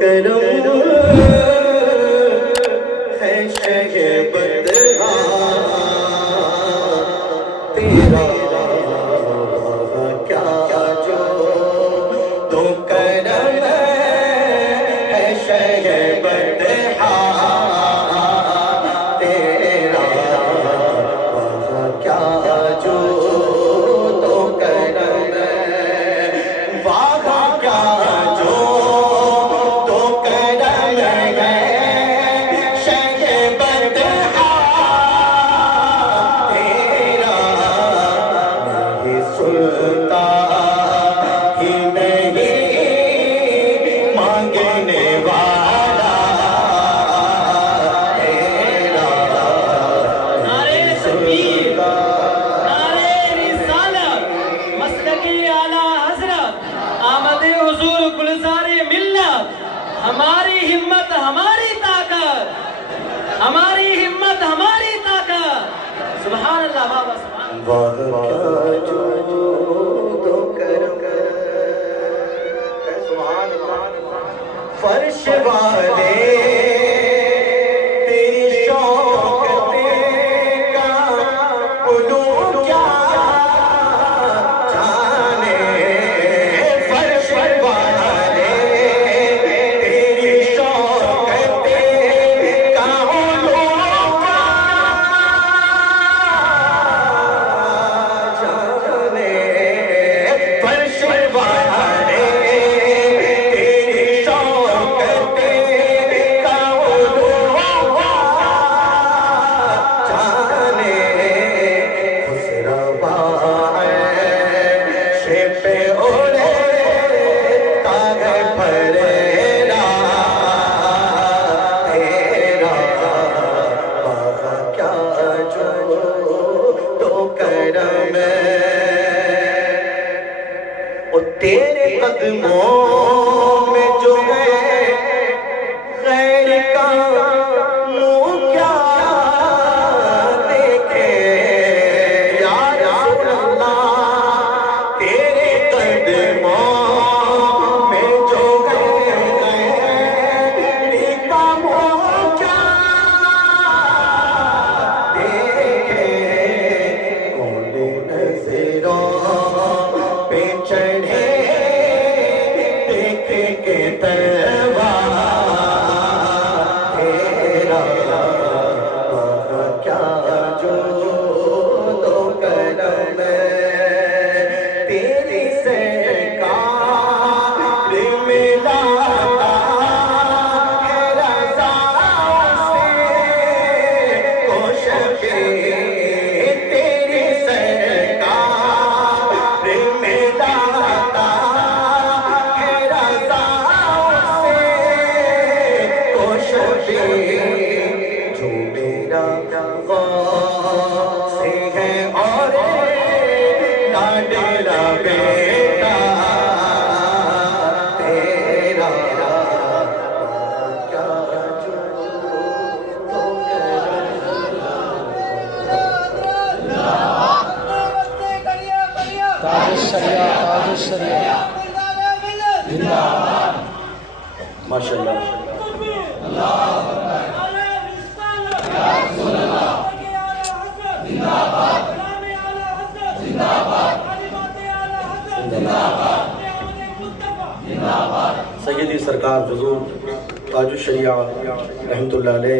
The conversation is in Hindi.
करम है शहबत तेरा क्या जो तो करम है शहबत तेरा क्या जो तो करम वाह क्या जो तो करम है शहबत तेरा नहीं सुनता ही नहीं मांगने वाला तेरा नारे तकबीर, नारे रिसालत, मसलकी आला हजरत, आमदे हुजूर गुलज़ारे मिल्लत। हमारी हिम्मत हमारी ताकत, हमारी हिम्मत हमारी ताकत। सुभान अल्लाह बाबा सुभान अल्लाह। वाह क्या जो तो करम फर्श वाले तेरी शौकते का उलू क्या जाने फर्श वाले तेरी शौकते का उलू क्या जाने फर्श वाले तेरी शौकते का उलू जाने खुसरवा शे पे ओढ़े तागे फरेरा तेरा वाह क्या जो तो करम ओ तेरे कदमों में जो है गैर का मुँह क्या देखे या रसूल अल्लाह तेरे कदमों में जो है गैर का मुँह क्या देखे कौन नजरों पे चढ़े देख के तलवा तेरा वाह क्या जो तो करम तेरी सरकार में लाता है रज़ा से कोशिशे तेरी सरकार में लाता है रज़ा से कोशिशे जो मेरा से है और लाडला बेटा तेरा क्या जो तो माशाल्लाह सैयदी सरकार हुजूर ताजुश शरिया रहमतुल्लाह अलैह